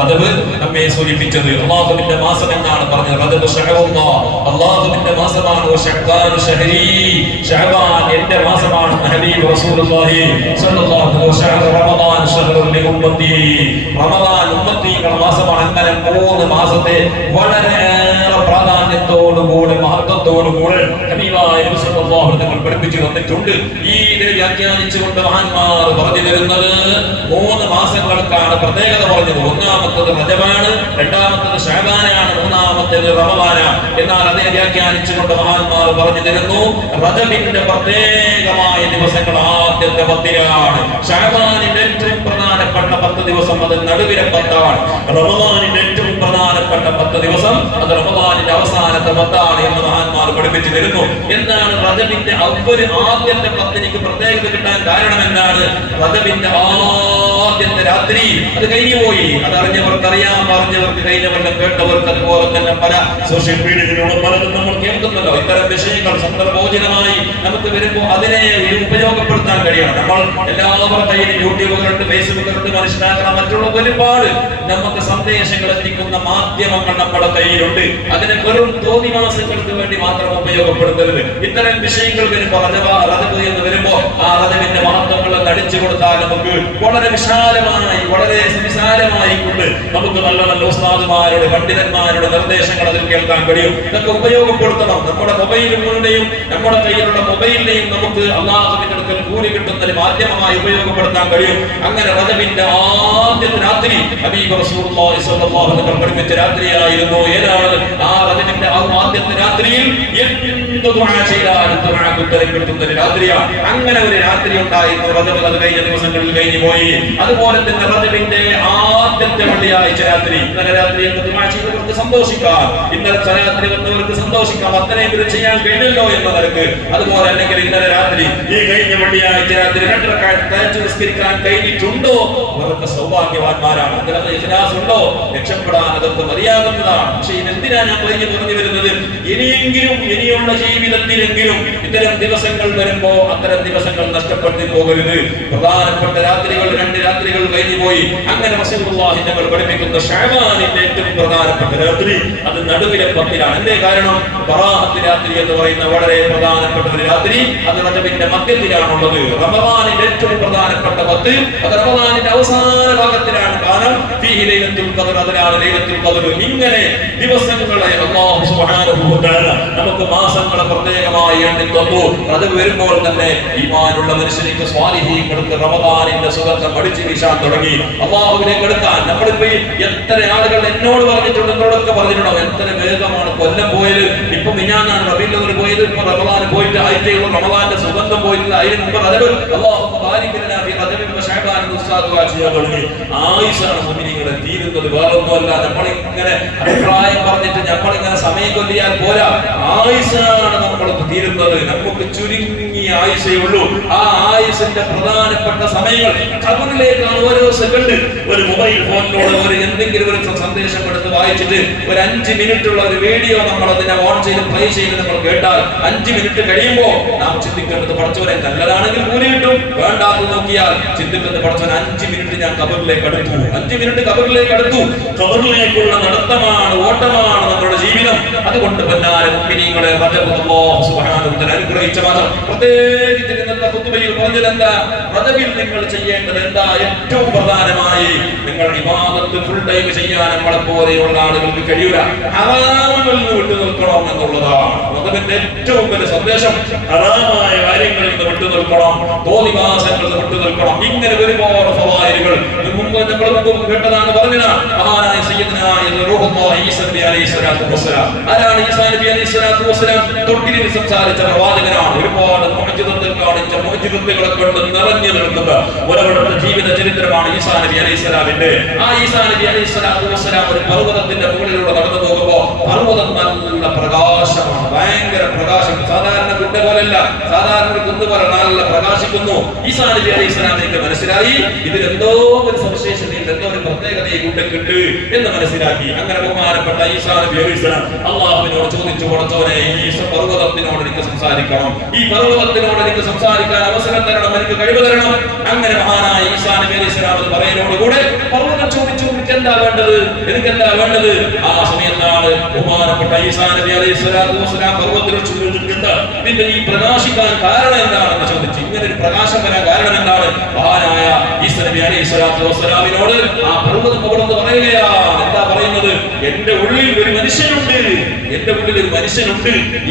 റജബ് നമ്മെ സൂചിപ്പിച്ചത് അല്ലാഹുവിന്റെ മാസം എന്നാണ് പറഞ്ഞത്. റജബ് ശഅബാൻ അല്ലാഹുവിന്റെ മാസമാണ്. ശഅബാൻ ശഹരി, ശഅബാൻ എന്റെ മാസമാണ്. ഹബീബ് റസൂലുള്ളാഹി സ്വല്ലല്ലാഹു അലൈഹി വസല്ലം റമദാൻ ശഹറുൽ ലിഉമ്മത്തി, റമദാൻ ഉമ്മത്തിയുടെ മാസമാണ്. അങ്ങനെ 3 മാസത്തെ വളരെ പ്രാധാന്യത്തോടുകൂടി മഹത്വത്തോടുകൂടി ഹബീബായ നബി സ്വല്ലല്ലാഹു അലൈഹി വസല്ലം പഠിപ്പിച്ചു തന്നിട്ടുണ്ട്. ഈ ഇതിനെ വ്യാഖ്യാനിച്ചുകൊണ്ട് മഹാന്മാർ പറഞ്ഞു തരുന്നത് 3 മാസങ്ങൾക്കാണ് പ്രത്യേകത പറഞ്ഞത്. ഒന്നാമത്തത് റജബാണ്, രണ്ടാമത്തത് ശഅബാനാണ്, മൂന്നാമത്തേത് റമദാനാണ്. എന്നാൽ അതിനെ വ്യാഖ്യാനിച്ചുകൊണ്ട് മഹാന്മാർ പറഞ്ഞു തരുന്നു റജബിന്റെ പ്രത്യേകമായ ദിവസങ്ങൾ ആദ്യത്തെ 10-ാണ്. ശഅബാനിന്റെ ഏറ്റവും പ്രധാനപ്പെട്ട 10 ദിവസം അത് നടുവിലെ 10-ആണ്. റമദാനിന്റെ ഏറ്റവും പ്രധാനപ്പെട്ട 10 ദിവസം അത് റമദാനിന്റെ അവസാനത്തെ 10-ആണ് എന്ന് മഹാന്മാർ പഠിപ്പിച്ചു തരുന്നു. എന്താണ് റജബിന്റെ ആദ്യത്തെ 10-ന് പ്രത്യേകത കിട്ടാൻ കാരണം? എന്താണ്? റജബിന്റെ ആദ്യത്തെ രാത്രി അത് കഴിഞ്ഞുപോയി. അതറിഞ്ഞവർക്ക് അറിയാം, അറിഞ്ഞവർക്ക് കഴിഞ്ഞ കൊല്ലം കേട്ടവർക്ക് അതുപോലെ തന്നെ പല സോഷ്യൽ മീഡിയയിലൂടെ പലതും നമ്മൾ കേൾക്കുന്നല്ലോ. ഇത്തരം വിഷയങ്ങൾ സന്ദർഭോചിതമായി നമുക്ക് വരുമ്പോൾ അതിനെ ഉപയോഗപ്പെടുത്താൻ കഴിയണം. നമ്മൾ എല്ലാവരുടെ കയ്യിലും യൂട്യൂബുകളുണ്ട്, ഫേസ്ബുക്കുകളുണ്ട്, മനസ്സിലാക്കണം. മറ്റുള്ള ഒരുപാട് നമുക്ക് സന്ദേശങ്ങൾ എത്തിക്കുന്ന മാധ്യമങ്ങൾ നമ്മുടെ കയ്യിലുണ്ട്. അതിനെ വെറും തോന്നിവാസങ്ങൾക്ക് വേണ്ടി മാത്രം ഉപയോഗപ്പെടുത്തരുത്. ഇത്തരം വിഷയങ്ങൾ വരുമ്പോൾ റജബ് എന്ന് വരുമ്പോൾ ആ റജബിന്റെ മഹത്വങ്ങൾ നടിച്ചു കൊടുത്താൽ നമുക്ക് വളരെ വിശാലമായി, വളരെ വിശാലമായി കൊണ്ട് നമുക്ക് നല്ല നല്ല ഉസ്താദുമാരുടെ, പണ്ഡിതന്മാരുടെ നിർദ്ദേശങ്ങൾ അതിൽ കേൾക്കാൻ കഴിയും. ഇതൊക്കെ ഉപയോഗപ്പെടുത്തണം. നമ്മുടെ മൊബൈലുകളുടെയും നമ്മുടെ കയ്യിലുള്ള മൊബൈലിനെയും നമുക്ക് അല്ലാഹുവിന്റെ അടുക്കൽ കൂലി കിട്ടുന്ന ഒരു മാധ്യമമായി ഉപയോഗപ്പെടുത്താൻ കഴിയും. അങ്ങനെ റജബിന്റെ ആദ്യത്തെ രാത്രി ഹബീബ് റസൂലുള്ളാഹി സ്വല്ലല്ലാഹു അലൈഹി വസല്ലം പഠിപ്പിച്ച രാത്രിയായിരുന്നു. ഏതാണ് ആ റജബിന്റെ ആദ്യത്തെ രാത്രിയിൽ എന്ത് ദുആ ചെയ്താലും ദുആക്ക് ഉത്തരം കിട്ടുന്ന ഒരു രാത്രിയാണ്. അങ്ങനെ ഒരു രാത്രി ഉണ്ടായിരുന്നു. റജബ് അത് കഴിഞ്ഞ ദിവസങ്ങളിൽ കഴിഞ്ഞു പോയി. അതുപോലെ തന്നെ റജബിന്റെ ആദ്യത്തെ വെള്ളിയാഴ്ച രാത്രി, ഇന്നലെ രാത്രി ദുആ ചെയ്തവർക്ക് സന്തോഷിക്കാം, ഇന്നലെ രാത്രി വന്നവർക്ക് സന്തോഷിക്കാം. അത്രയും ഇത് ചെയ്യാൻ കഴിഞ്ഞല്ലോ എന്ന നിലക്ക്. അതുപോലെ അല്ലെങ്കിൽ ഇന്നലെ രാത്രി, ഈ കഴിഞ്ഞ വെള്ളിയാഴ്ച രാത്രി 2 റക്അത്ത് തഹജ്ജുദ് നിസ്കരിക്കാൻ കഴിഞ്ഞിട്ടുണ്ടോ അവർക്ക് സൗഭാഗ്യവാന്മാരാണ്. അതിലൊക്കെ ഇഖ്ലാസ് ഉണ്ടോ രക്ഷപ്പെടാൻ അതൊക്കെ മതിയാകുന്നതാണ്. പക്ഷേ ഇതെന്തിനാ ഞാൻ പറഞ്ഞു വരുന്നത്? ഇനിയെങ്കിലും ഇനിയുള്ള ജീവിതത്തിലെങ്കിലും ഇത്തരം ദിവസങ്ങൾ വരുമ്പോ അത്തരം ദിവസങ്ങൾ നഷ്ടപ്പെട്ടു പോകരുത്. പ്രധാനപ്പെട്ട രാത്രികൾ 2 രാത്രികൾ കഴിഞ്ഞു പോയി. അങ്ങനെ റസൂലുള്ളാഹി തങ്ങൾ പഠിപ്പിക്കുന്ന ശഅബാനിന്റെ ഏറ്റവും പ്രധാനപ്പെട്ട രാത്രി അത് നടുവിലെ 10-ലാണ്. എന്തേ കാരണം? ബറാഅത്ത് രാത്രി എന്ന് പറയുന്ന വളരെ പ്രധാനപ്പെട്ട ഒരു രാത്രി അത് റജബിന്റെ മധ്യത്തിലാണുള്ളത്. റമദാനിന്റെ ഏറ്റവും പ്രധാനപ്പെട്ട 10 അത് റമദാനിന്റെ അവസാന ഭാഗത്തിലാണ്. കാരണം ഫീഹി ലൈലത്തുൽ ഖദ്ർ, അതിനാണ് ലൈലത്തുൽ ഖദ്ർ. ഇങ്ങനെ ദിവസങ്ങളെ അല്ലാഹു സുബ്ഹാനഹു വ തആല നമുക്ക് മാസങ്ങളെ പ്രത്യേകമായി എണ്ണി തന്നു. അത് വരുമ്പോൾ തന്നെ ഈമാനുള്ള മനുഷ്യർക്ക്, സ്വാലിഹീങ്ങൾക്ക് റമദാനിന്റെ സുഗന്ധം അടിച്ചു വീശാൻ തുടങ്ങി. അല്ലാഹുവിലേക്ക് അടുക്കാൻ നമ്മളിപ്പോ എത്ര ആളുകൾ എന്നോട് പറഞ്ഞിട്ടുണ്ട്, എന്നോടൊക്കെ പറഞ്ഞിട്ടുണ്ടോ എത്ര വേഗമാണ് കൊല്ലം പോയത്. ഇപ്പൊ മിഞ്ഞാന്നാണ് റബീഉൽ അവ്വൽ പോയത്. ഇപ്പൊ റമദാൻ പോയിട്ട് ആഴ്ചയുള്ള റമദാന്റെ സുഗന്ധം പോയിട്ടില്ല. അതിന് മുമ്പ് റജബ് അല്ലാഹു ബാരിക് ലനാ ഫീ റജബിൻ വ ശഅബാൻ ഉസ്താദുക ചെയ്യാൻ തുടങ്ങി. ആയിഷാണ് മുഅ്മിനീങ്ങളെ തീരുന്നത്. വേറൊന്നുമല്ല, നമ്മളിങ്ങനെ അഭിപ്രായം പറഞ്ഞിട്ട് നമ്മളിങ്ങനെ സമയം കൊല്ലിയാൽ പോരാ. ആയിഷാണ് നമ്മൾക്ക് തീരുന്നത്. നമുക്ക് ചുരുങ്ങിയ ആയുസേയുള്ളൂ. ആ ആയുസിന്റെ പ്രധാനപ്പെട്ട സമയങ്ങൾ ഖബറിലേക്കാണ്. ഓരോ സെക്കൻഡ് ഒരു മൊബൈൽ ഫോണിലൂടെ ഒരു എന്തെങ്കിലും ഒരു സന്ദേശം എടുത്ത് വായിച്ചിട്ട് ഒരു 5 മിനിറ്റുള്ള ഒരു വീഡിയോ നമ്മൾ അതിനെ ഓൺ ചെയ്ത് പ്ലേ ചെയ്ത് നമ്മൾ കേട്ടാൽ 5 മിനിറ്റ് കഴിയുമ്പോൾ നാം ചിന്തിക്കേണ്ടത് പഠിച്ചവരെ നല്ലതാണെങ്കിൽ കൂലി കിട്ടും, വേണ്ടാന്ന് നോക്കിയാൽ ചിന്തിക്കുന്നത് പഠിച്ചവൻ 5 മിനിറ്റ് ഞാൻ ഖബറിലേക്ക് അടുത്തു, 5 മിനിറ്റ് ഖബറിലേക്ക് അടുത്തു. ഖബറിലേക്കുള്ള നടത്തമാണ്, ഓട്ടമാണ് നമ്മുടെ ജീവിതം. അതുകൊണ്ട് പൊന്നാര മുഅ്മിനീങ്ങളെ റജബ് അല്ലാഹു സുബ്ഹാനഹു വ തആല അനുഗ്രഹിച്ച മാസം. പ്രത്യേകിച്ച് ഇന്നത്തെ ഖുതുബയിൽ പറഞ്ഞത് എന്താ? റജബിൽ നിങ്ങൾ ചെയ്യേണ്ടത് എന്താ? ഏറ്റവും പ്രധാനമായി നിങ്ങൾ ഇബാദത്ത് ഫുൾ ടൈം ചെയ്യാൻ നമ്മളെ പോലെയുള്ള ആളുകൾക്ക് കഴിയൂല. ഹറാമുകളിൽ നിന്ന് വിട്ടു നിൽക്കണം എന്നുള്ളതാണ് റജബിന്റെ ഏറ്റവും വലിയ സന്ദേശം. ഹറാമായ കാര്യങ്ങളിൽ നിന്ന് വിട്ടു നിൽക്കണം, തോന്നിവാസങ്ങളിൽ നിന്ന് വിട്ടു നിൽക്കണം. ഇങ്ങനെ ഒരുപാട് ഫളായിലുകൾ മുമ്പ് നമ്മൾ കേട്ടതാണ്. പറഞ്ഞതാണ് മഹാനായ സയ്യിദ്നാ റൂഹുല്ലാഹി ഈസാ നബി അലൈഹിസ്സലാത്തു വസ്സലാം. ആരാണ് ഈസാ നബി അലൈഹിസ്സലാത്തു വസ്സലാം? തൊട്ടിലിൽ സംസാരിച്ച പ്രവാചകനാണ്. ഒരുപാട് മുഅ്ജിസത്തുകൾ കാണിച്ച, മുഅ്ജിസത്തുകളെ കൊണ്ട് നിറഞ്ഞു നിൽക്കുന്ന ഒരവരുടെ ജീവിത ചരിത്രമാണ് ഈസാ നബി അലൈഹിസ്സലാമിന്റെ. ആ ഈസാ നബി അലൈഹിസ്സലാത്തു വസ്സലാം ഒരു പർവ്വതത്തിന്റെ മുകളിലൂടെ നടന്നു പോകുമ്പോൾ പർവ്വതം നല്ല പ്രകാശമാണ്, ഭയങ്കര പ്രകാശം. സാധാരണ കുണ്ട പോലെയല്ല, സാധാരണ ഒരു കുന്ന് പോലെ നല്ല പ്രകാശിക്കുന്നു. ഈസാ നബി അലൈഹിസ്സലാമിന് മനസ്സിലായി ഇതിലെന്തോ ഒരു സവിശേഷതയിൽ, എന്തോ ഒരു പ്രത്യേകതയെ കൂട്ടിക്കിട്ട് എന്ന് മനസ്സിലാക്കി. അങ്ങനെ ബഹുമാനപ്പെട്ട ഈസാ നബി അലൈഹിസ്സലാം അല്ലാഹുവിനോട് ചോദിച്ചു, പടച്ചോനെ ഈ പർവ്വതത്തിനോട് എനിക്ക് സംസാരിക്കണം, ഈ പർവ്വതത്തിനോട് എനിക്ക് സംസാരിക്കാൻ അവസരം തരണം, എനിക്ക് കഴിവ് തരണം. അങ്ങനെ മഹാനായ ഈസാ നബി അലൈഹിസ്സലാം പറയുന്നതോടുകൂടെ പർവ്വതം ചോദിച്ചു, എനിക്കെന്താ വേണ്ടത്? ആ സമയത്താണ് ബഹുമാനപ്പെട്ട ഈസാ നബി അലൈഹി സ്വലാത്തു വസ്സലാം പർവ്വതത്തിൽ ഇതിന്റെ ഈ പ്രകാശിക്കാൻ കാരണം എന്താണെന്ന് ചോദിച്ചു. ഇങ്ങനെ ഒരു പ്രകാശം വരാൻ കാരണം എന്താണ്? മഹാനായ ഈസാ നബി അലൈഹി സ്വലാത്തു വസ്സലാമിനോട് ആ പർവ്വതം അവിടുന്ന് പറയുകയാണ്. എന്താ പറയുന്നത്? എന്റെ ഉള്ളിൽ ഒരു മനുഷ്യനുണ്ട്.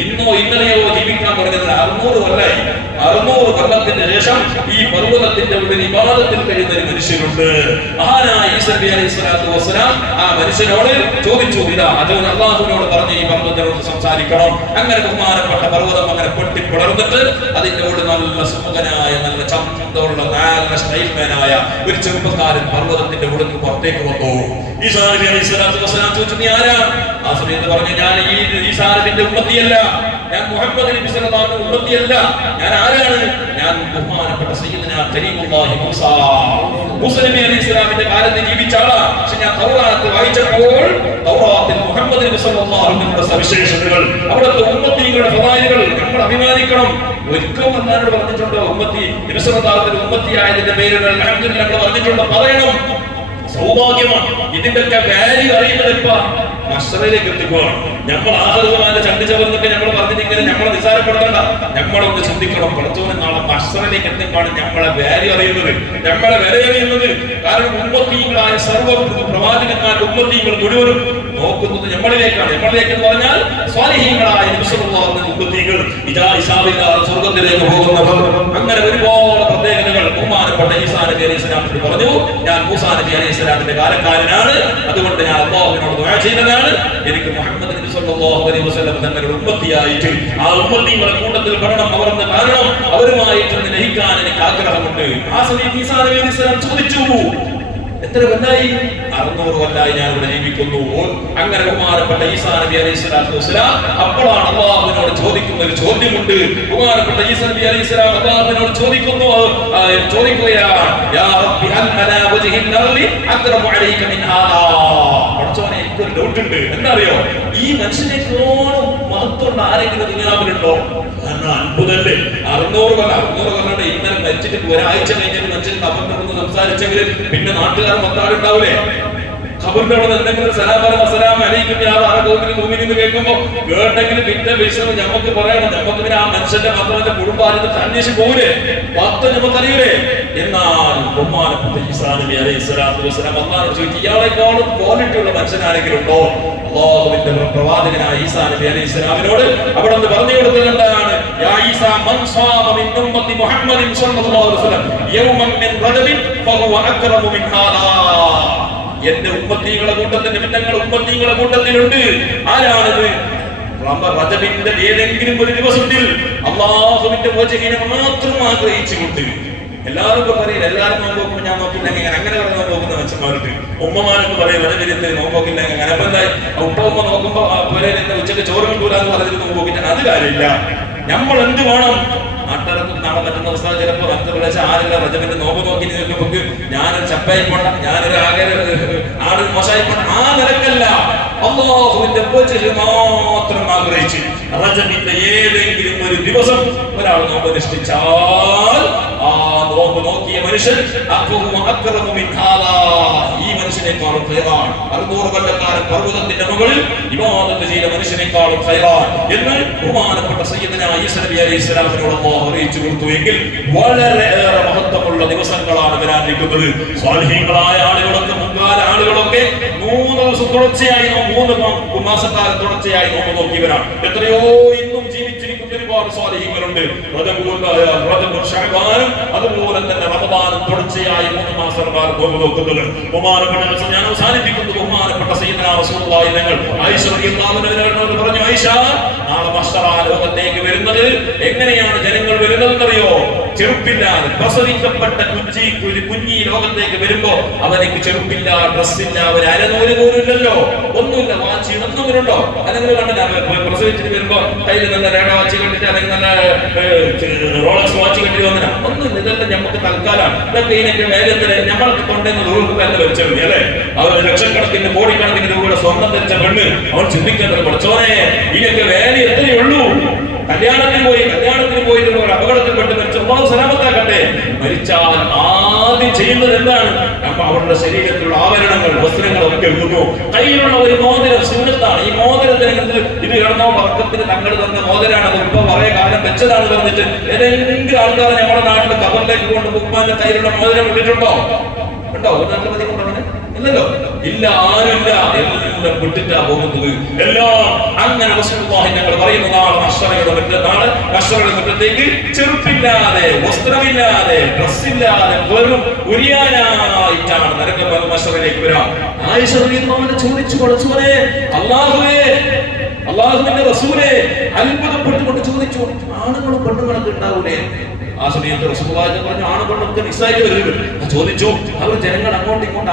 ഇന്നോ ഇന്നലെയോ ജീവിക്കാൻ പറഞ്ഞത് 600 കൊല്ലായി. 600 കൊല്ലത്തിന് ശേഷം ഈ പർവ്വതത്തിന്റെ ഉള്ളിൽ ഇബാദത്തിൽ കഴിയുന്ന ഒരു മനുഷ്യനുണ്ട്. മഹാനായ ഈസാ നബി അലൈഹി സ്വലാത്തു വസ്സലാം ആ മനുഷ്യനോട് ചോദിച്ചു. ഇതാ അത് അല്ലാഹുവിനോട് പറഞ്ഞ് ഈ പർവ്വതത്തോട് സംസാരിക്കണം. അങ്ങനെ ബഹുമാനപ്പെട്ട പർവ്വതം അങ്ങനെ പൊട്ടിപ്പിളർന്നിട്ട് അതിന്റെ ഉള്ളിൽ നല്ല സുമുഖനായ, നല്ല ചന്തമുള്ള, നല്ല സ്റ്റൈൽമാനായ ഒരു ചെറുപ്പക്കാരൻ പർവ്വതത്തിന്റെ ഉള്ളിൽ പുറത്തേക്ക് വന്നു. ഈസാ നബി അലൈഹി സ്വലാത്തു വസ്സലാം ചോദിച്ചു, നീ ആരാ? ആ സമയത്ത് പറഞ്ഞു, ഞാൻ ഈ ഈസാ നബിയുടെ ഉമ്മത്തിയല്ല, ഞാൻ മുഹമ്മദ് നബി സല്ലല്ലാഹു അലൈഹി വസല്ലം ഉമ്മത്തിയല്ല. ഞാൻ ആരാണ്? ഞാൻ ബഹുമാനപ്പെട്ട സയ്യിദുനാ കരീമുല്ലാഹി മൂസ നബി അലൈഹി സ്വലാമിന്റെ കാലത്ത് ജീവിച്ച ആളാണ്. പക്ഷെ ഞാൻ തൗറാത്ത് വായിച്ചപ്പോൾ തൗറാത്തിൽ മുഹമ്മദ് നബി സല്ലല്ലാഹു അലൈഹി വസല്ലം സവിശേഷതകൾ, അവിടുത്തെ ഉമ്മത്തികളുടെ ഫളായിലുകൾ നമ്മൾ അഭിമാനിക്കണം. ഒരിക്കലും അല്ലാഹുവോട് പറഞ്ഞിട്ടുണ്ടോ ഉമ്മത്തി നബി സല്ലല്ലാഹു അലൈഹി വസല്ലം ഉമ്മത്തിയായതിന്റെ പേരിൽ അൽഹംദുലില്ലാഹ് നമ്മൾ പറഞ്ഞിട്ടുണ്ടോ? പറയണം, സൗഭാഗ്യമാണ്. ഇതിന്റെയൊക്കെ വാല്യൂ അറിയുന്നത് ഇപ്പൊ മശ്റയിലേക്ക് എത്തിക്കുകയാണ്. നമ്മൾ ആഹ്റമാന്റെ ചണ്ടിച്ചവർന്നൊക്കെ നമ്മൾ പറഞ്ഞിട്ടിങ്ങനെ നമ്മളെ നിസാരപ്പെടുത്തണ്ട. നമ്മളൊന്ന് ചിന്തിക്കണം, പഠിച്ചവനെ നാളെ മശ്റയിലേക്ക് എത്തിക്കാണ് നമ്മളെ വാല്യൂ അറിയുന്നത്, നമ്മളെ വില അറിയുന്നത്. കാരണം ഉമ്മത്തീങ്ങളായ സർവ്വ പ്രവാചകന്മാരുടെ ഉമ്മത്തീങ്ങൾ മുഴുവനും നോക്കുന്നത് നമ്മളിലേക്കാണ്. നമ്മളിലേക്ക് എന്ന് പറഞ്ഞാൽ സ്വാലിഹീങ്ങളായ ഉമ്മത്തീങ്ങൾ സ്വർഗത്തിലേക്ക് പോകുന്നവർ. അങ്ങനെ ഒരുപാട് പ്രത്യേകതകൾ ബഹുമാനപ്പെട്ട ഈസാ നബി അലൈഹി സ്വലാമിനോട് പറഞ്ഞു. ഞാൻ മൂസാ നബി അലൈഹി സ്വലാമിന്റെ കാലക്കാരനാണ്, അതുകൊണ്ട് ഞാൻ അല്ലാഹുവിനോട് ദുആ ചെയ്യുന്നതാണ്. എനിക്ക് മുഹമ്മദ് നബി സല്ലല്ലാഹു അലൈഹി വസല്ലം തങ്ങളുടെ ഉമ്മത്തിയായിട്ട് ആ ഉമ്മത്തിയുടെ കൂട്ടത്തിൽ പെടണം, അവരെന്ന് കാരണം അവരുമായിട്ട് ലയിക്കാൻ എനിക്ക് ആഗ്രഹമുണ്ട്. ആ സമയത്ത് ഈസാ നബി അലൈഹി സ്വലാം ചോദിച്ചു, എത്ര കൊല്ലായി? 600 കൊല്ലായി ഞാൻ ഇവിടെ ജീവിക്കുന്നു. അങ്ങനെ ബഹുമാനപ്പെട്ട ഈസാ നബി അലൈഹി സ്വലാത്തു വസ്സലാം അപ്പോഴാണ് അല്ലാഹുവിനോട് ചോദിക്കുന്ന ഒരു ചോദ്യമുണ്ട്. ബഹുമാനപ്പെട്ട ഈസാ നബി അലൈഹി സ്വലാം അല്ലാഹുവിനോട് ചോദിക്കുകയാണ്, യാ റബ്ബി ഹൽ അലാ വജ്ഹിൽ അർളി അക്റമു അലൈക മിൻ ഹാദാ. പഠിച്ചവനെ, എനിക്കൊരു ഡൗട്ട് ഉണ്ട്. എന്താ അറിയോ? ഈ മനുഷ്യനേക്കാളും മഹത്വമുള്ള ആരെങ്കിലും ദുനിയാവിലുണ്ടോ? അത്ഭുതല്ലേ. 600 കൊല്ലം ഇന്നലെ മരിച്ചിട്ട് ഒരാഴ്ച കഴിഞ്ഞിട്ട് മനുഷ്യൻ കബറിന്റെ ഒന്ന് സംസാരിച്ചെങ്കിൽ പിന്നെ നാട്ടുകാർ മൊത്താടുണ്ടാവൂലേ? ഖബറിന്റെ അവിടെ എന്തെങ്കിലും സലാം അലൈക്കും യാ റബ്ബി മുഅ്മിനീൻ കേൾക്കുമ്പോ കേട്ടെങ്കിൽ പിന്നെ വിഷയം നമുക്ക് പറയണം. നമുക്ക് പിന്നെ ആ മനുഷ്യന്റെ മക്കളുടെ കുടുംബാരത്ത് അന്വേഷിച്ച് പോകൂലേ? പത്ത് നമുക്കറിയൂലേ? എന്നാൽ ബഹുമാനപ്പെട്ട ഈസാ നബി അലൈഹി സ്വലാത്തു വസ്സലാം അല്ലാഹുവോട് ചോദിച്ചു, ഇയാളെക്കാളും ക്വാളിറ്റി ഉള്ള മനുഷ്യൻ ആരെങ്കിലും ഉണ്ടോ? അല്ലാഹുവിന്റെ പ്രവാചകനായ ഈസാ നബി അലൈഹി സ്വലാമിനോട് അവിടെ നിന്ന് പറഞ്ഞു കൊടുത്തത് എന്താണ്? യാ ഈസാ മൻ സാമ മിൻ ഉമ്മത്തി മുഹമ്മദിൻ സ്വല്ലല്ലാഹു അലൈഹി വസല്ലം യൗമൻ മിൻ റജബിൻ ഫഹുവ അക്റമു മിൻ ഹാദാ. എന്റെ ഉമ്മത്തികളുടെ കൂട്ടത്തിൽ, നിങ്ങളുടെ ഉമ്മത്തികളുടെ കൂട്ടത്തിലുണ്ട്. ആരാണത്? റജബിന്റെ ഏതെങ്കിലും ഒരു ദിവസത്തിൽ അല്ലാഹുവിന്റെ വജഹിനെ മാത്രം ആഗ്രഹിച്ചുകൊണ്ട്. എല്ലാവർക്കും പറയില്ല, എല്ലാവരും നോക്കുമ്പോൾ ഞാൻ നോക്കില്ലെങ്കിൽ അങ്ങനെ പറഞ്ഞു നോക്കുന്ന മനുഷ്യന്മാർക്ക്. ഉമ്മമാർക്ക് പറയും വജബിരത്തെ നോക്കില്ലെങ്കിൽ അങ്ങനെ. അപ്പൊ എന്തായി? ഉപ്പ നോക്കുമ്പോ ഉച്ചക്ക് ചോറ് കിട്ടൂലെന്ന് പറഞ്ഞിട്ട് നോക്കിയിട്ട് അത് കാര്യമില്ല. നമ്മൾ എന്ത് വേണം? നാട്ടിറക്കും നാളെ പറ്റുന്ന ദിവസം ചിലപ്പോൾ അടുത്ത പ്രദേശം ആരില്ല റജബിന്റെ നോമ്പ് നോക്കി നിൽക്കുമ്പോൾ ഞാനൊരു ചപ്പായി പോണ്ട, ഞാനൊരു ആകെ ആട് മോശമായി പോണ്ട, ആ നിരക്കല്ല. അല്ലാഹുവിന്റെ വജഹ് മാത്രം ആഗ്രഹിച്ച് റജബിന്റെ ഏതെങ്കിലും ഒരു ദിവസം ഒരാൾ നോമ്പ് അനുഷ്ഠിച്ചാൽ ആ നോമ്പ് നോക്കിയ മനുഷ്യൻ ഈ മനുഷ്യനേക്കാളും ഖൈറാൻ. 600 കൊല്ലക്കാരൻ പർവ്വതത്തിന്റെ മുകളിൽ ഇബാദത്ത് ചെയ്ത മനുഷ്യനേക്കാളും ഖൈറാൻ എന്ന് ബഹുമാനപ്പെട്ട സയ്യിദുനാ ഈസാ നബി അലൈഹി സ്വലാമിനോട് അല്ലാഹു അറിയിച്ചു കൊടുത്തു. എങ്കിൽ വളരെയേറെ മഹത്വമുള്ള ദിവസങ്ങളാണ് വരാനിരിക്കുന്നത്. സ്വാലിഹീങ്ങളായ ആളുകളൊക്കെ, മുൻകാല ആളുകളൊക്കെ 3 ദിവസം തുടർച്ചയായി 3 മാസക്കാലം തുടർച്ചയായി നോമ്പ് നോക്കിയവരാണ്. എത്രയോ ഇന്നും ജീവിച്ചിരിക്കുന്ന ഒരുപാട് സ്വാലിഹീങ്ങളുണ്ട്. റജബും ശഅബാനും അതുപോലെ തന്നെ റമദാനും തുടർച്ചയായി 3 മാസം നോമ്പ് നോക്കുന്നത്. ബഹുമാനപ്പെട്ട ഞാൻ അവസാനിപ്പിക്കുന്നു. ബഹുമാനപ്പെട്ട സയ്യിദുനാ റസൂലുള്ളാഹി തങ്ങൾ ആയിഷ റളിയല്ലാഹു അൻഹയോട് പറഞ്ഞു, ആയിഷ, നാളെ മഹ്ശറ ലോകത്തേക്ക് വരുന്നത് എങ്ങനെയാണ് ജനങ്ങൾ വരുന്നതെന്നറിയോ? ചെറുപ്പില്ലാതെ പ്രസവിക്കപ്പെട്ട കുഞ്ഞി ലോകത്തേക്ക് വരുമ്പോ അവനക്ക് ചെറുപ്പില്ല, ഡ്രസ്സില്ല, ഒരു അരനൂല് പോലും ഇല്ലല്ലോ, ഒന്നുമില്ല, വാച്ച് ഒന്നുമില്ലല്ലോ. അല്ലെങ്കിൽ കണ്ടില്ല, പ്രസവിച്ചിട്ട് വരുമ്പോ കയ്യിൽ നല്ല രേണ വാച്ച് കണ്ടിട്ട് അല്ലെങ്കിൽ നല്ല റോളക്സ് വാച്ച് കെട്ടി വന്നില്ല, ഒന്നുമില്ല. ഇതെല്ലാം നമുക്ക് തൽക്കാലം ഇതൊക്കെ ഇതിനൊക്കെ വേഗത്തിൽ നമ്മൾക്ക് കൊണ്ടുവന്ന് രൂപ എല്ലാം വെച്ചാൽ മതി അല്ലെ? അവർ ലക്ഷക്കണക്കിന് കോടിക്കണക്കിന് രൂപയുടെ സ്വർണം ധരിച്ച പെണ്ണ് അവൻ ചിന്തിക്കേണ്ടത്, പഠിച്ചോനെ ഇതിനൊക്കെ വേല എത്രയേ ഉള്ളൂ. കല്യാണത്തിന് പോയിട്ട് ഒരു അപകടത്തിൽപ്പെട്ട് മരിച്ച അല്ലാഹു സലാമത്താക്കട്ടെ. മരിച്ചാൽ ആദ്യം ചെയ്യുന്നത് എന്താണ്? നമ്മൾ അവരുടെ ശരീരത്തിലുള്ള ആഭരണങ്ങൾ, വസ്ത്രങ്ങളൊക്കെ എടുക്കുന്നു. കയ്യിലുള്ള ഒരു മോതിരം സുന്നത്താണ്. ഈ മോതിരത്തിന് ഇത് കിടന്നോ വർക്കത്തിന് തങ്ങൾ തന്ന മോതിരാണ്, അത് ഇപ്പൊ കുറെ കാലം വെച്ചതാണ് പറഞ്ഞിട്ട് ഏതെങ്കിലും ആൾക്കാർ നമ്മുടെ നാട്ടിൽ കബറിലേക്ക് കൊണ്ട് ഉപ്പാന്റെ കയ്യിലുള്ള മോതിരം ഇട്ടിട്ടുണ്ടോ? ഉണ്ടോ? ഒരു നാട്ടിൽ മതി കൊണ്ടുവന്നെ ഇല്ലല്ലോ, ഇല്ല, ആരുമില്ല. എല്ലാം വിട്ടിട്ടാ പോകുന്നത്. എല്ലാം അങ്ങനെ റസൂലുള്ളാഹി ഞങ്ങൾ പറയുന്ന നാളെ മഹ്ശറുടെ മുറ്റത്തേക്ക് ചെറുപ്പില്ലാതെ, വസ്ത്രമില്ലാതെ, ഡ്രസ്സില്ലാതെ, വെറും ഉരിയാനായിട്ടാണ് നരക മഹ്ശറിലേക്ക് വരാം. ആയിഷ റളിയല്ലാഹു അൻഹ ചോദിച്ചു, പടച്ചോനെ, അല്ലാഹുവിന്റെ റസൂലേ, അത്ഭുതപ്പെട്ടുകൊണ്ട് ചോദിച്ചു, ആണുങ്ങളും പെണ്ണുങ്ങളൊക്കെ ഉണ്ടാവൂലേ? ആ സമയത്ത് റസൂലുള്ളാഹി പറഞ്ഞു, ആണ് പെണ്ണൊക്കെ നിസ്സായിട്ട് വരുന്നത്. ചോദിച്ചു, അവർ ജനങ്ങൾ അങ്ങോട്ടും ഇങ്ങോട്ട്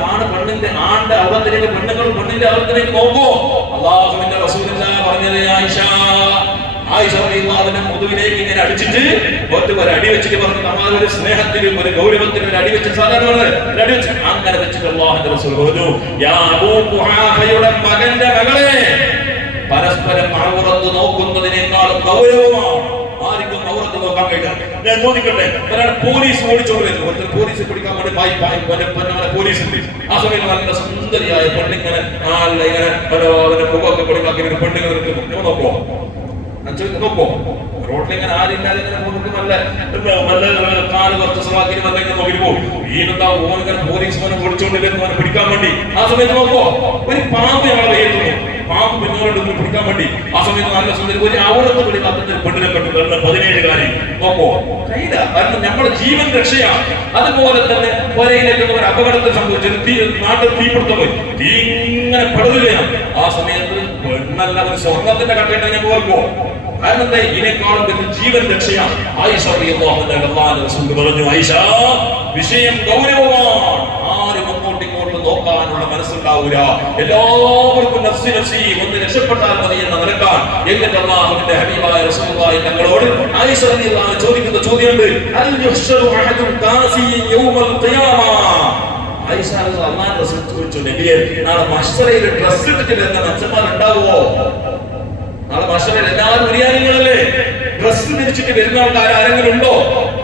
ആണിന്റെ ഔറത്തിലേക്ക്, പെണ്ണുങ്ങളും പെണ്ണിന്റെ ഔറത്തിലേക്ക് നോക്കുമോ? അല്ലാഹുവിന്റെ റസൂലുള്ളാഹി പറഞ്ഞത്, ആയിഷ റളിയല്ലാഹു അൻഹ മുതുകിലേക്ക് ഇങ്ങനെ അടിച്ചിട്ട് ഒരു അടി വെച്ചിട്ട് പറഞ്ഞു, നമ്മൾ ഒരു സ്നേഹത്തിലും ഒരു ഗൗരവത്തിലും ഒരു അടി വെച്ച് സാധാരണ അടി വെച്ച് അങ്ങനെ വെച്ചിട്ട് അല്ലാഹുവിന്റെ റസൂൽ പറഞ്ഞു, യാ അബൂ ഖുഹാഫയുടെ മകന്റെ മകളെ, പരസ്പരം ഔറത്ത് നോക്കുന്നതിനേക്കാളും ഗൗരവമാണ് ആർക്കും ഔറത്ത് നോക്കാൻ കഴിയില്ല. ഞാൻ ചോദിക്കട്ടെ, ഒരാൾ പോലീസ് ഓടിച്ചോണ്ട് വരുന്നു, ഒരുത്തർ പോലീസ് പിടിക്കാൻ വേണ്ടി പോലീസ് ഉണ്ട്. ആ സമയത്ത് നല്ല സുന്ദരിയായ പെണ്ണിങ്ങനെ ഇങ്ങനെ മുഖമൊക്കെ കൊടുക്കാക്കി പെണ്ണുങ്ങൾ നോക്കോ? റോഡിലിങ്ങനെ ആരില്ലാതെ നല്ല കാല് കുറച്ച് സവാക്കിന് വന്നെങ്കിൽ നോക്കി പോകും. ഈനെന്താ ഓനിങ്ങനെ പോലീസ് ഓടിച്ചോണ്ട് വരുന്നവനെ പിടിക്കാൻ വേണ്ടി. ആ സമയത്ത് നോക്കോ, ഒരു പാമ്പ് ഞങ്ങളെ വയ്യെത്തുന്നു, പാമ്പ് പിന്നോട്ട് പിടിക്കാൻ വേണ്ടി. ആ സമയത്ത് നല്ല സുന്ദരി ഒരു ഔറത്ത് പിടിക്കാത്ത പെണ്ണിനെ പെട്ടു 17 നോക്കോ? കയ്യില. കാരണം നമ്മുടെ ജീവൻ രക്ഷയാണ്. അതുപോലെ തന്നെ പുരയിലേക്ക് ഒരു അപകടത്തിൽ സംഭവിച്ചു, നാട്ടിൽ തീപിടുത്തം പോയി, തീ ഇങ്ങനെ പടുകയാണ്. ആ സമയത്ത് പെണ്ണല്ല ഒരു സ്വർണത്തിന്റെ കട്ടയിട്ട് ഞാൻ ഓർക്കോ? കാരണം എന്താ? ഇതിനേക്കാളും വലിയ ജീവൻ രക്ഷയാണ്. ആയിഷ റളിയല്ലാഹു അൻഹ അല്ലാഹുവിന്റെ റസൂൽ പറഞ്ഞു, ആയിഷ, വിഷയം ഗൗരവമാണ്. ആരും അങ്ങോട്ടും ഇങ്ങോട്ടും നോക്കാനുള്ള മനസ്സുണ്ടാവൂല. എല്ലാവർക്കും നഫ്സി നഫ്സി, ഒന്ന് രക്ഷപ്പെട്ടാൽ മതി എന്ന നിലക്കാൻ. എന്നിട്ട് അല്ലാഹുവിന്റെ ഹബീബായ റസൂലുള്ളാഹി തങ്ങളോട് ആയിഷ റളിയല്ലാഹു അൻഹ ചോദിക്കുന്ന ചോദ്യമുണ്ട്, അൽ യുഹ്ശറു അഹദുൻ കാസിയൻ യൗമൽ ഖിയാമ. ആയിഷ അല്ലാഹുവിന്റെ റസൂൽ ചോദിച്ചു, നബിയേ, നാളെ മഹ്ശറയിൽ ഡ്രസ് ഇട്ടിട്ട് വരുന്ന മനുഷ്യന്മാർ ഉണ്ടാവുമോ? നാളെ മഹ്ശറയിൽ എല്ലാവരും ഉരിയാനികളല്ലേ, ഡ്രസ് ധരിച്ചിട്ട് വരുന്ന ആൾക്കാർ ആരെങ്കിലും ഉണ്ടോ?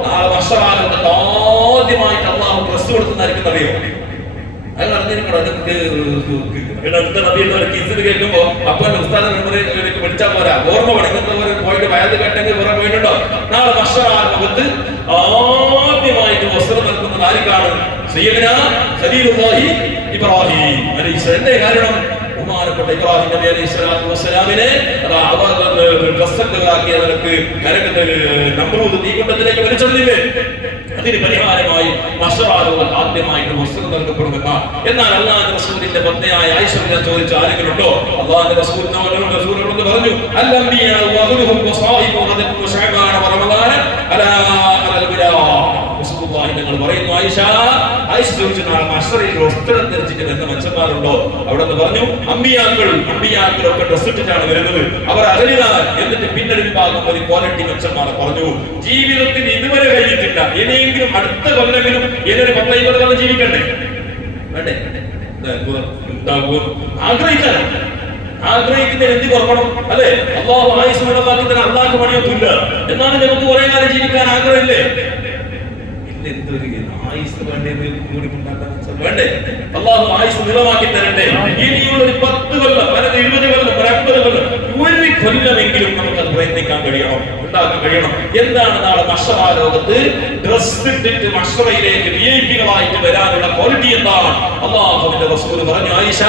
നാളെ മഹ്ശറാലത്ത് ആദ്യമായിട്ട് അല്ലാഹു ഡ്രസ് കൊടുക്കുന്നതായിരിക്കും. അറിയോ? അത് അറിഞ്ഞിരിക്കണോ? കേൾക്കുമ്പോ അപ്പൊ ഉസ്താദ് മെമ്മറിയിലേക്ക് വിളിച്ചാൽ പോരാ, ഓർമ്മ വേണം. ഇങ്ങനത്തെ പോയിട്ട് വയത് കേട്ടെങ്കിൽ വേറെ പോയിട്ടുണ്ടോ? നാളെ മഹ്ശറാലത്ത് ആദ്യമായിട്ട് വസ്ത്രം നൽകുന്നത് ആർക്കാണ്? സയ്യിദുനാ ഖലീലുല്ലാഹി ഇബ്രാഹിം അലൈഹിസ്സലാം. എന്തേ കാരണം? ബഹുമാനപ്പെട്ട ഇബ്രാഹിം നബി അലൈഹിസ്സലാത്തു വസ്സലാമിനെ ഡ്രസ്സൊക്കെയാക്കി അവർക്ക് നമ്രൂദ് തീകുണ്ടത്തിലേക്ക് വലിച്ചെറിഞ്ഞില്ലേ? അതിന് പരിഹാരമായി മഹ്ശറാലത്ത് ആദ്യമായിട്ട് വസ്ത്രം നൽകപ്പെടുന്ന. എന്നാൽ അല്ലാഹുവിന്റെ റസൂലിന്റെ പത്നിയായ ആയിഷ ചോദിച്ച ആരെങ്കിലും ഉണ്ടോ? അല്ലാഹുവിന്റെ റസൂലിനോട് പറഞ്ഞു, അൽ-അംബിയാ വഅഹ്ലുഹും വസായിബു ഗദൻ വശഅബാന വറമദാന അലാ അലൽ ബിലാ. റസൂലുള്ളാഹി തങ്ങൾ പറയുന്നു, ആയിഷ ചോദിച്ചു, നാളെ മഹ്ശറയിൽ വസ്ത്രം ധരിച്ചിട്ട് വരുന്ന മനുഷ്യന്മാരുണ്ടോ? അവിടെ നിന്ന് പറഞ്ഞു, അമ്പിയാക്കളൊക്കെ ഡ്രസ് ഇട്ടിട്ടാണ് വരുന്നത്, അവർ അകലിനാൽ. എന്നിട്ട് പിന്നൊരു വിഭാഗം ഒരു ക്വാളിറ്റി മനുഷ്യന്മാരെ പറഞ്ഞു, ജീവിതത്തിൽ ഇതുവരെ കഴിഞ്ഞിട്ടില്ല, ഇനിയെങ്കിലും അടുത്ത കൊല്ലെങ്കിലും ഇതൊരു 10-50 കൊല്ലം ജീവിക്കണ്ടേ? വേണ്ടേ? ആഗ്രഹിക്കുന്നതിന് എന്ത് കുറക്കണം അല്ലെ? അല്ലാഹു ആയുസ് ഉള്ളതാക്കി അല്ലാഹു പണിയൊന്നുമില്ല, എന്നാലും നമുക്ക് കുറെ കാലം ജീവിക്കാൻ ആഗ്രഹമില്ലേ? വേണ്ടേ? അല്ലാഹു ആയുസ് നിലവാക്കി തരട്ടെ. ഇനിയുള്ള ഒരു 10 കൊല്ലം, 20 കൊല്ലം, 50 കൊല്ലം, ഒരു കൊല്ലമെങ്കിലും നമുക്ക് അത് പ്രയത്നിക്കാൻ കഴിയണം, ഉണ്ടാക്കാൻ കഴിയണം. എന്താണ് നാളെ മഹ്ശറാ ലോകത്ത് ഡ്രസ് ഇട്ടിട്ട് മഹ്ശറയിലേക്ക് വിഐപികളായിട്ട് വരാനുള്ള ക്വാളിറ്റി എന്താണ്? അല്ലാഹുവിന്റെ റസൂൽ പറഞ്ഞു, ആയിഷ,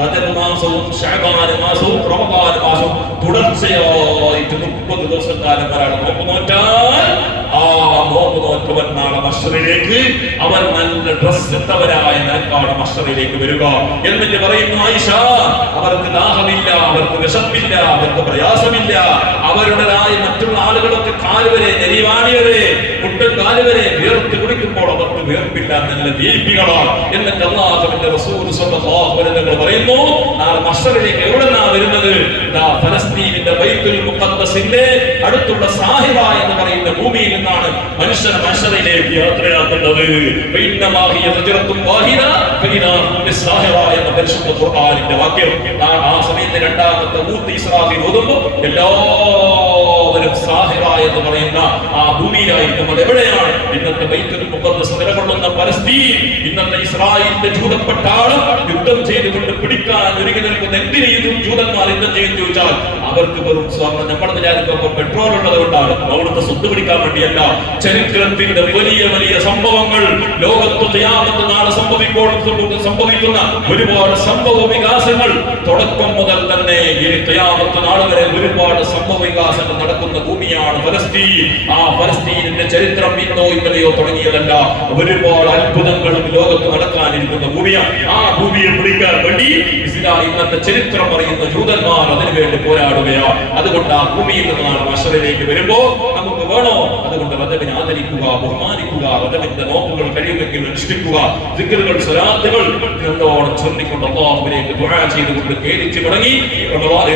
റജബ് മാസവും ശഅബാൻ മാസവും റമദാൻ മാസവും തുടർച്ചയായിട്ട് 30 ദിവസക്കാലം ഒരാൾ നോമ്പ് നോറ്റാൽ ആ നോമ്പ് നോറ്റവൻ നാളെ മഹ്ശറിലേക്ക് അവൻ നല്ല ഡ്രസ് ഇട്ടവരായ നിലക്കാണ് മഹ്ശറിലേക്ക് വരിക. എന്നിട്ട് പറയുന്നു, ആയിഷ, അവർക്ക് ദാഹമില്ല, അവർക്ക് വിശപ്പില്ല, അവർക്ക് പ്രയാസമില്ല. അവരുടേതായ മറ്റുള്ള ആളുകളൊക്കെ കാലുവരെ, നെരിവാണിവരെ, മുട്ടും കാലുവരെ വിയർത്ത് കുടിക്കുമ്പോൾ അവർക്ക് വിയർപ്പില്ല, നല്ല ദീപികളാണ്. എന്നിട്ട് അല്ലാഹുവിന്റെ റസൂൽ സ്വല്ലല്ലാഹു അലൈഹി വസല്ലം പറയുന്നു, നാളെ മഹ്ശറിലേക്ക് എവിടെന്നാ വരുന്നത്? ഫലസ്തീനിന്റെ ബൈത്തുൽ മുഖദ്ദസിന്റെ അടുത്തുള്ള സാഹിബ എന്ന് പറയുന്ന ഭൂമിയിൽ നിന്നാണ് മനുഷ്യൻ മഹ്ശറിലേക്ക് യാത്രയാക്കുന്നത്. എന്ന പരിശുദ്ധ ഖുർആനിന്റെ വാക്യം. ആ സമയത്ത് രണ്ടാമത്തെ ഊത്ത് ഇസ്രാഫീൽ ഓതുമ്പോൾ എല്ലാ സാഹിറ എന്ന് പറയുന്ന ആ ഭൂമിയിലായിരിക്കും. അത് എവിടെയാണ്? ഇന്നത്തെ ബൈത്തുൽ മുഖദ്ദസ് നിലകൊള്ളുന്ന പലസ്തീൻ, ഇന്നത്തെ ഇസ്രായേലിന്റെ ജൂതപ്പട്ടാളം യുദ്ധം ചെയ്തുകൊണ്ട് പിടിക്കാൻ ഒരുങ്ങി നിൽക്കുന്ന എന്തിന് ജൂതന്മാർ യുദ്ധം ചെയ്യുന്നു ചോദിച്ചാൽ അവർക്ക് വെറും സ്വർണ്ണം. നമ്മൾ വിചാരിക്കുമ്പോൾ പെട്രോൾ ഉള്ളത് കൊണ്ടാണ്, അവിടുത്തെ സ്വത്ത് പിടിക്കാൻ വേണ്ടിയല്ല. ചരിത്രത്തിന്റെ വലിയ വലിയ സംഭവങ്ങൾ ലോകത്ത് ഖിയാമത്ത് നാളെ സംഭവിക്കുന്ന ഒരുപാട് സംഭവ വികാസങ്ങൾ തുടക്കം മുതൽ തന്നെ ഈ ഖിയാമത്ത് നാൾ വരെ ഒരുപാട് സംഭവ വികാസങ്ങൾ നടക്കുന്ന ഭൂമിയാണ് ഫലസ്തീൻ. ആ ഫലസ്തീനിന്റെ ചരിത്രം ഇന്നോ ഇന്നലെയോ തുടങ്ങിയതല്ല. ഒരുപാട് അത്ഭുതങ്ങളും ലോകത്ത് നടക്കാനിരിക്കുന്ന ഭൂമിയാണ്. ആ ഭൂമിയെ പിടിക്കാൻ വേണ്ടി ഇന്നത്തെ ചരിത്രം പറയുന്ന ജൂതന്മാർ അതിനുവേണ്ടി പോരാടുകയാണ്. അതുകൊണ്ട് ആ ഭൂമിയിൽ നിന്നാണ് മശറിലേക്ക് വരുമ്പോ നമുക്ക് വേണോ? അതുകൊണ്ട് റജബിനെ ആദരിക്കുക, ബഹുമാനിക്കുക, റജബിന്റെ നോക്കുകൾ കഴിയുമെങ്കിൽ അനുഷ്ഠിക്കുക, ദിക്റുകൾ സ്വലാത്തുകൾ നല്ലോണം ചൊല്ലിക്കൊണ്ട് അല്ലാഹുവിലേക്ക് ദുആ ചെയ്തുകൊണ്ട് ഖേദിച്ച് മടങ്ങി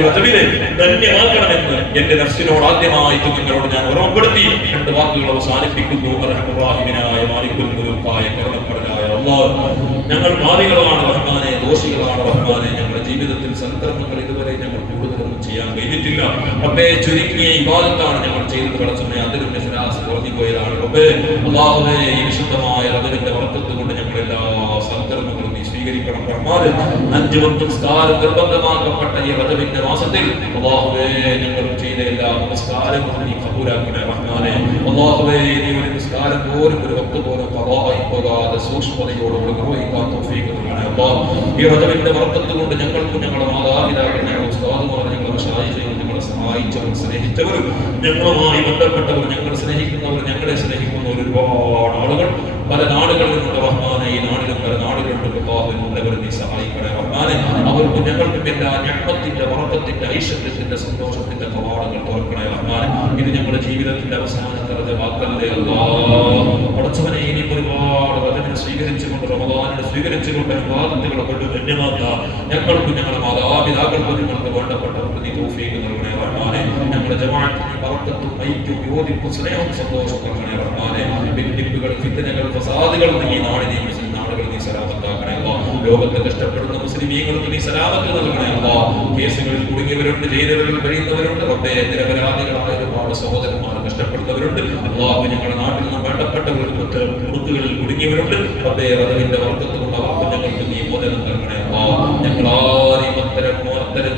റജബിനെ ധന്യമാക്കണമെന്ന് എന്റെ നഫ്സിനോട് ആദ്യമായിട്ട് നിങ്ങളോട് ഞാൻ ഓർമ്മപ്പെടുത്തി രണ്ട് വാക്കുകൾ അവസാനിപ്പിക്കുന്നു. റഹ്മാനായ മാലിക്കുൽ മുൽക്കായ കരുണക്കടലായ അല്ലാഹ്, ഞങ്ങൾ പാപികളാണ് റഹ്മാനെ, ദോഷികളാണ് റഹ്മാനെ. ഞങ്ങളുടെ ജീവിതത്തിൽ സൽക്കർമ്മങ്ങൾ ഇതുവരെ ഞങ്ങൾ കൂടുതലൊന്നും ചെയ്യാൻ കഴിഞ്ഞിട്ടില്ല റബ്ബേ. ചുരുങ്ങിയ ഇബാദത്താണ് ഞങ്ങൾ ചെയ്തത്. പടച്ചവനെ, അതിലും ഇഖ്ലാസ് കുറഞ്ഞുപോയതാണ് റബ്ബേ. അല്ലാഹുവേ, ഈ വിശുദ്ധമായ റജബിന്റെ ബർക്കത്ത് കൊണ്ട് ഞങ്ങൾ എല്ലാ സൽക്കർമ്മങ്ങളും നീ സ്വീകരിക്കണം റഹ്മാനെ. 5 വക്ത് നിസ്കാരം നിർബന്ധമാക്കപ്പെട്ട ഈ റജബിന്റെ മാസത്തിൽ അല്ലാഹുവേ, ഞങ്ങൾ ചെയ്ത എല്ലാ നമസ്കാരങ്ങളും നീ കബൂലാക്കണേ റഹ്മാനെ. അല്ലാഹുവേ, നീ ഒരു നിസ്കാരം പോലും ഒരു വക്ത് പോലും ഖളാഇ പോകാതെ സൂക്ഷ്മതയോടുകൂടി നിർവഹിക്കാൻ തൗഫീഖ് നൽകണേ അല്ലാഹ്. ഈ റജബിന്റെ ബർക്കത്ത് കൊണ്ട് ഞങ്ങൾക്കും ഞങ്ങളുടെ മാതാപിതാക്കൾ, ഞങ്ങളുടെ ഉസ്താദുമാർ, ഞങ്ങളുടെ മശായിഖുകൾ, ഞങ്ങളെ സഹായിച്ചവരും സ്നേഹിച്ചവരും ഞങ്ങളുമായി ബന്ധപ്പെട്ടവർ, ഞങ്ങളെ സ്നേഹിക്കുന്നവർ, ഞങ്ങളെ സ്നേഹിക്കുന്ന ഒരുപാട് ആളുകൾ പല നാടുകളിലുണ്ട് റഹ്മാനെ. ഈ നാടിലും പല നാടുകളിലുണ്ട് അല്ലാഹുവിനുള്ളവർ നീ സഹായിക്കണേ റഹ്മാനെ. അവർക്കും ഞങ്ങൾക്കും എല്ലാ ഞഹ്മത്തിന്റെ ബറക്കത്തിന്റെ ഐശ്വര്യത്തിന്റെ സന്തോഷത്തിന്റെ കവാടങ്ങൾ തുറക്കണേ റഹ്മാനെ. ഇത് ഞങ്ങളുടെ ജീവിതത്തിന്റെ അവസാനത്തെ റജബാക്കല്ലേ അല്ലാഹ്. പടച്ചവനെ, ഇനി ഒരുപാട് റജബിനെ സ്വീകരിച്ചുകൊണ്ട് റമദാനിനെ സ്വീകരിച്ചുകൊണ്ട് ഇബാദത്തുകളെ കൊണ്ട് ധന്യമാക്കുക. ഞങ്ങൾക്കും ഞങ്ങളുടെ മാതാപിതാക്കൾക്കും നിങ്ങൾക്ക് വേണ്ടപ്പെട്ടവർക്ക് നീ തൗഫീഖ് നൽകണേ റഹ്മാനെ. ഞങ്ങളുടെ ജമാഅത്തിന് ബറക്കത്തും ഐക്യവും യോജിപ്പും സ്നേഹവും സന്തോഷവും നൽകണേ റഹ്മാനെ. ഭിന്നിപ്പുകൾ, ഫിത്നകൾ, ഫസാദുകൾ ഈ നാടിനെയും മുസ്ലിം നാടുകൾ നീ സലാമത്താക്കണേ അല്ലാഹ്. ലോകത്തെ കഷ്ടപ്പെടുന്ന മുസ്ലിമീങ്ങൾക്ക് നീ സലാമത്ത് നൽകണേ അല്ലാഹ്. കേസുകളിൽ കുടുങ്ങിയവരുണ്ട്, ജയിലുകളിൽ കഴിയുന്നവരുണ്ട് റബ്ബേ. നിരപരാധികളായ ഒരുപാട് സഹോദരന്മാർ കഷ്ടപ്പെടുന്നവരുണ്ട് അല്ലാഹു. ഞങ്ങളുടെ നാട്ടിൽ നിന്ന് വേണ്ടപ്പെട്ടവർ കുടുക്കുകളിൽ കുടുങ്ങിയവരുണ്ട് റബ്ബേ. റജബിന്റെ ബർക്കത്ത് കൊണ്ട് അവർക്ക് ഞങ്ങൾക്ക് നീ മോചനം നൽകണേ അല്ലാഹ്. ഞങ്ങൾ ആരെയും അത്തരം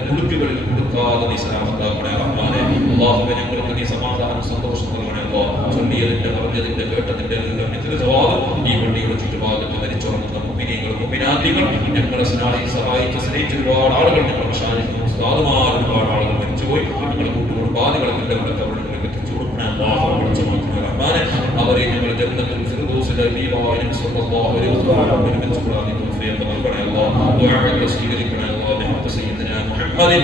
കുടുക്കുകളിൽ കൊടുക്കാതെ നീ സലാമത്താക്കണേ റഹ്മാനെ. അല്ലാഹുവേ, ഞങ്ങൾക്ക് നീ സമാധാനം സന്തോഷം നൽകണേ അല്ലാഹ്. ചൊല്ലിയതിന്റെ, പറഞ്ഞതിന്റെ, കേട്ടതിന്റെ എല്ലാം ഈ പള്ളിയുടെ ചുറ്റുഭാഗത്ത് മരിച്ചുറങ്ങുന്ന മുഅ്മിനീങ്ങളും മുഅ്മിനാത്തുകൾ, ഞങ്ങളെ സഹായിച്ച് സ്നേഹിച്ച ഒരുപാട് ആളുകൾ, ഞങ്ങളുടെ ഷാഹിദും ഉസ്താദുമാർ ഒരുപാട് ആളുകൾ മരിച്ചുപോയി. ഞങ്ങളുടെ കൂട്ടുകുടുംബാദികളെ കവറുകളിലേക്ക് എത്തിച്ചു കൊടുക്കണേ അല്ലാഹു. റഹ്മാനെ, അവരെ ഞങ്ങൾ ജന്നത്തുൽ ഫിർദൗസിലെ ദീവാനിൽ സ്വല്ലല്ലാഹു അലൈഹി വസല്ലം ഒരുമിച്ച് കൂടാൻ തൗഫീഖ് നൽകണേ അല്ലാഹ്. ദുആ സ്വീകരിക്കണേ അല്ലാഹ്. സയ്യിദനാ മുഹമ്മദിൻ